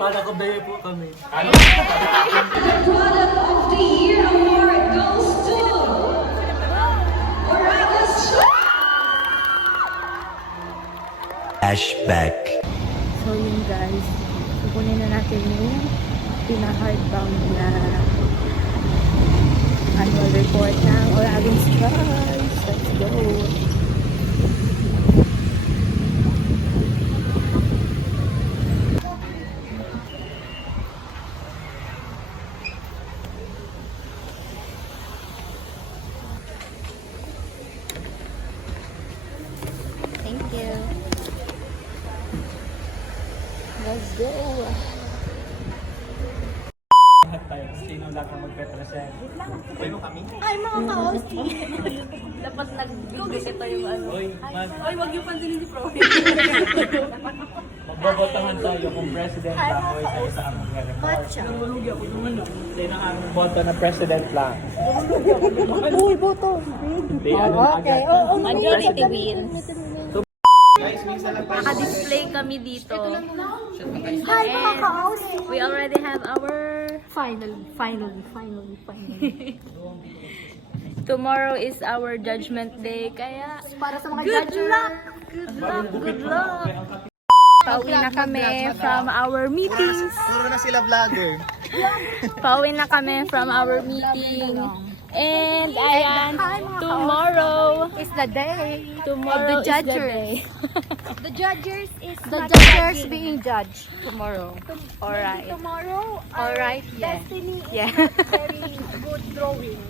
Para kabayo po kami. Ano? Product of the Year Award goes to Oracle's Flashback. So yun guys, kukunin na natin yung pina-hardbound na annual report ng Oragon's Choice. Let's go! Thank you. Let's go! Lahat tayo. Sino lahat ang mag-represent? Pwede kami? Ay, mga ka-OC! Dapat nag-visit ito yung ano. Oy, Ay, wag yung pansin ni Pro. magbobotahan tayo kung president lang o isa-isa ang mag-report. Matcha. Sino ang boto na president lang? Uy, boto! Hindi, ano Okay, agad? majority wins. Guys, may isa lang tayo. Naka-display kami dito. Hi mga ka-OC! We already have our... Finally. Tomorrow is our judgment day, kaya... Para sa mga Good judges. luck! Good luck! Pauwi na kami from our meetings. Puro na sila vlogger. Pauwi na kami from our meeting. And ayan, tomorrow It's the day. tomorrow Of the is the judgers. day. The judges is The not judgers judging. being judged tomorrow. Alright. Tomorrow, Alright, yeah. destiny is Yeah. not very good drawing.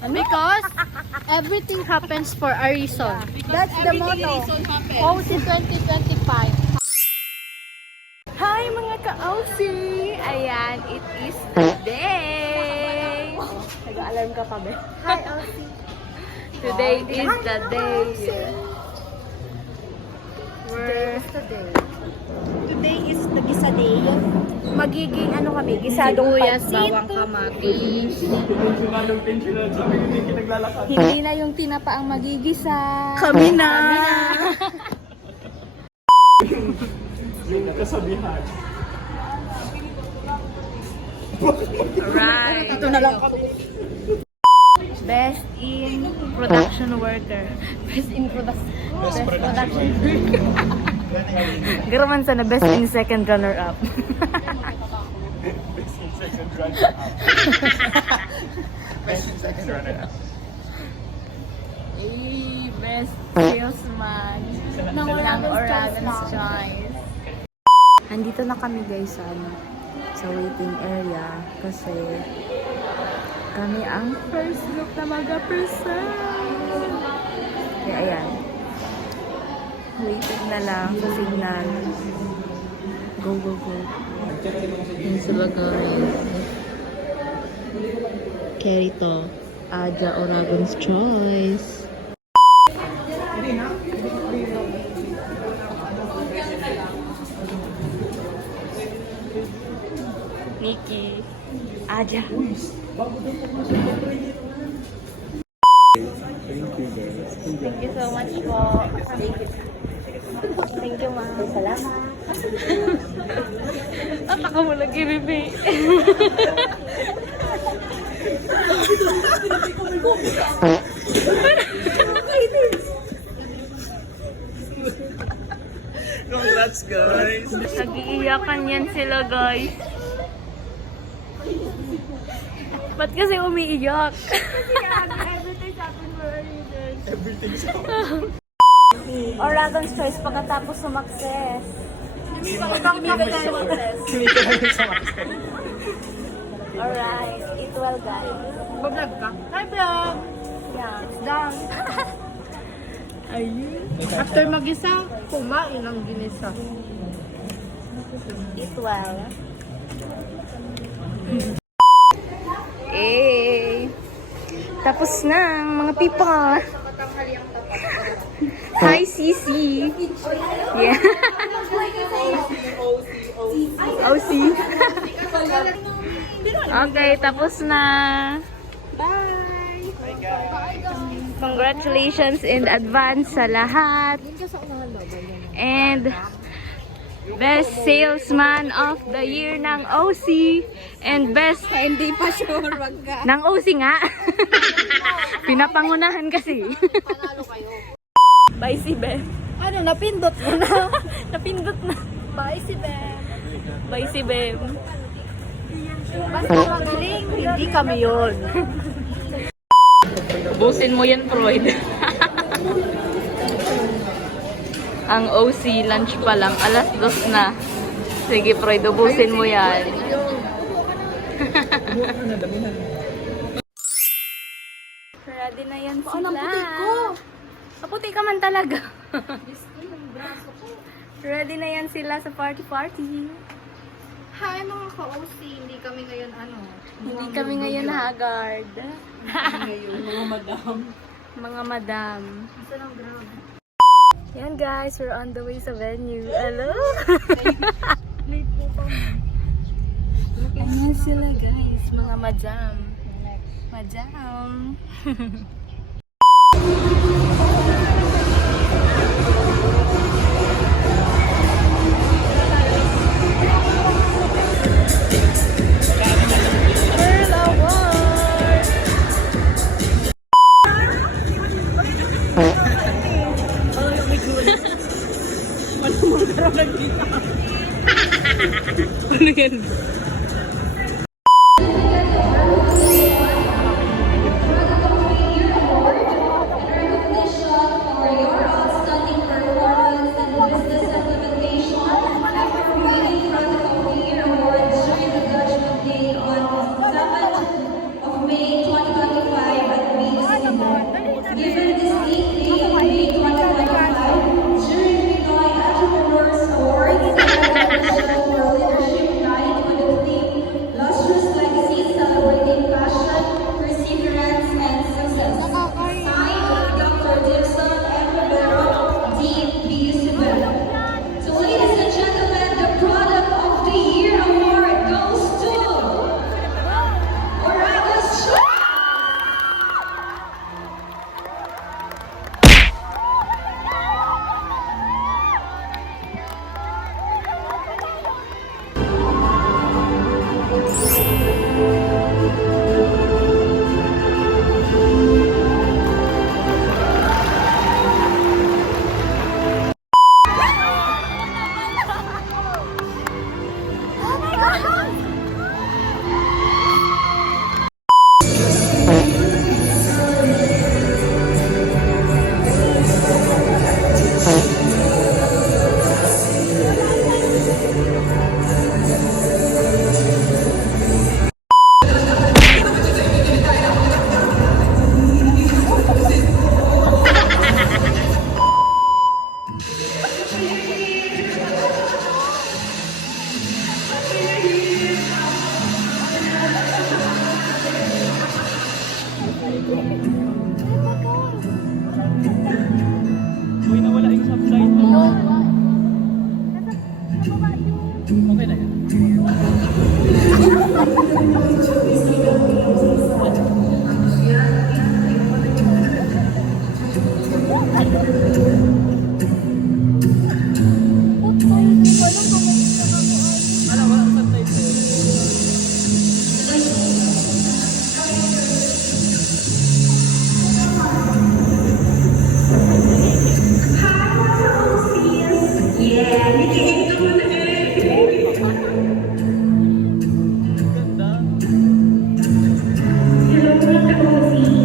Because everything happens for a reason. That's the motto. OC 2025. Hi mga ka-OC! Ayan, it is the day! Nag-alarm ka pa ba? Hi, OC. Today is the day. Today is the day. Today is the gisa day. Magiging ano kami, gisadong Sibuyas, pansit. bawang kamatis. Intentional sa amin, hindi naglalakad. Hindi na yung tinapa ang magigisa. Kami na. Yung kasabihan. Right. Ito na lang kami. Best in production worker. Best in production. Best production worker. Garaman sana best in second runner up. Best in second runner up. Best in second runner up. Best salesman ng Oragon's Choice. Andito na kami guys sa sa waiting area kasi kami ang first group na mag-present. Kaya ayan. Waiting na lang sa signal. Go. Yung sabagay. Kerito. Aja Oragon's Choice. Nikki. Aja. Thank you guys. Thank you so much po. Thank you, ma'am. Salamat. Tataka mo lagi, bebe. Congrats guys. Nag-iiyakan yan sila, guys. Ba't kasi umiiyak? Everything's Oragon's Choice pagkatapos sumakses. Hindi ka namin sa master. Alright, eat well, guys. Bablog ka? Hi, vlog. Yeah. It's done. Ayun. After mag-isa, kumain ng ginisa. Eat well. Eh, tapos na ang mga pipa. Hi, Sisi. Yeah. OC. Okay, tapos na. Bye. Congratulations in advance sa lahat. And Best Salesman of the Year ng OC and Best Hindi pa sure, wag ka. ng OC nga. Pinapangunahan kasi. Panalo kayo. Bye si Beth. Ano, napindot mo na. Napindot na. Bye si Ben. Bye si Beth. Basta magaling, hindi kami yun. Busin mo yan, Freud. Ang OC, lunch pa lang. 2:00 na. Sige, Freud, ubusin mo yan. Ready na yan sila. Ang puti ko. Kaputi ka man talaga. Ready na yan sila sa party-party. Hi mga ka-OC, hindi kami ngayon ano. Hindi kami ngayon haggard. Mga madam. Mga madam. Yan guys, we're on the way sa venue. Hello? Ayan sila guys, mga madam. Madam. Pearl Award! Ano yan? For your outstanding performance in business implementation, Community Product of the Year Awards during the judgment day on 7th of May 2025 at BCC. Given this date in May 2025, during Pinoy Entrepreneurs Awards and recognition for leadership night with the theme Lustrous Legacy Celebrating Passion, Perseverance, and Success. Signed, Dr. Dixon M. Rivera, Dean BUCB. So ladies and gentlemen, the Product of the Year Award goes to Oragus Shop! Uy, nawala yung subtitle. Okay na yan. Wala, wala ang subtitle. Ganda. Dean.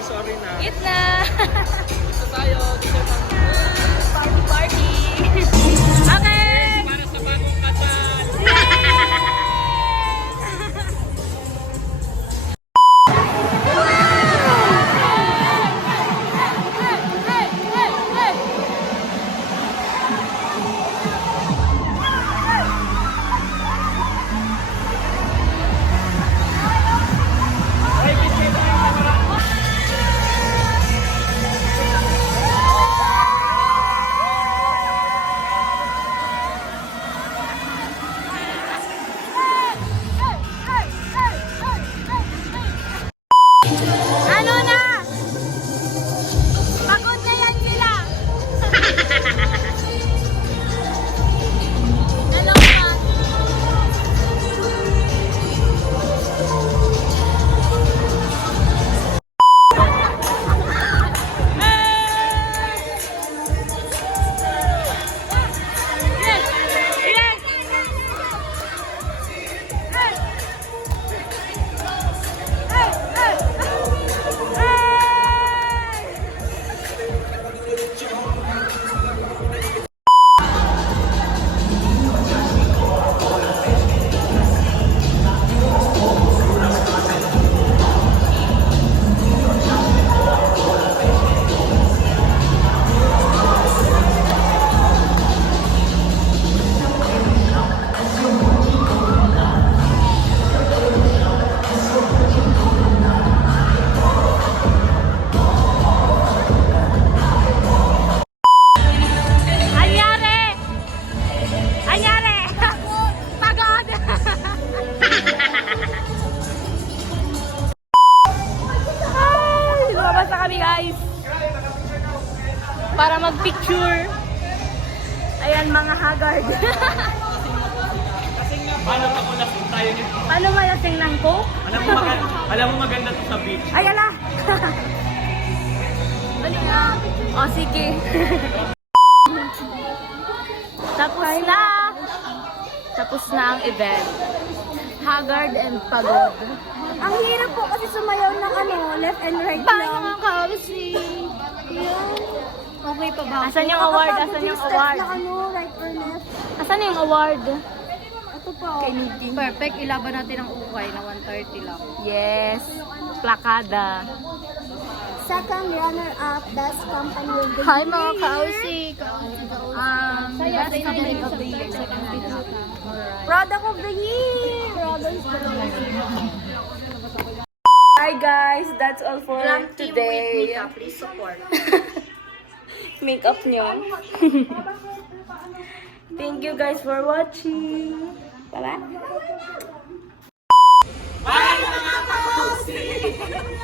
Ay, sorry na. Eat na! Ito tayo. Party, party! Okay! Para sa bagong kasal. Ano na? Pagod na yan sila. Ano pa? Anyari! Anyari! Pagod! Ay, lumabas na kami guys. Para mag-picture. Ayan mga haggard. Paano makulasing tayo nito? Paano malasing ng coke? Alam mo maganda to sa beach. Ay, ala! O, sige. Tapos na. Tapos na ang event. Haggard and pagod. Ang hirap po kasi sumayaw ng ano, left and right lang. kasi? Okay pa ba? Asan yung award? Asan yung award? Na ano, right or left? Asan yung award? Ito po. Perfect, ilaban natin ang ukay na 130 lang. Yes. Plakada. Second runner-up, best company of the Hi year. mga kausi! Best company of the year. Product of the year. Product of the year. Hi guys, that's all for today. Please support. Makeup nyo. Thank you guys for watching. Bye-bye. Bye mga kausi!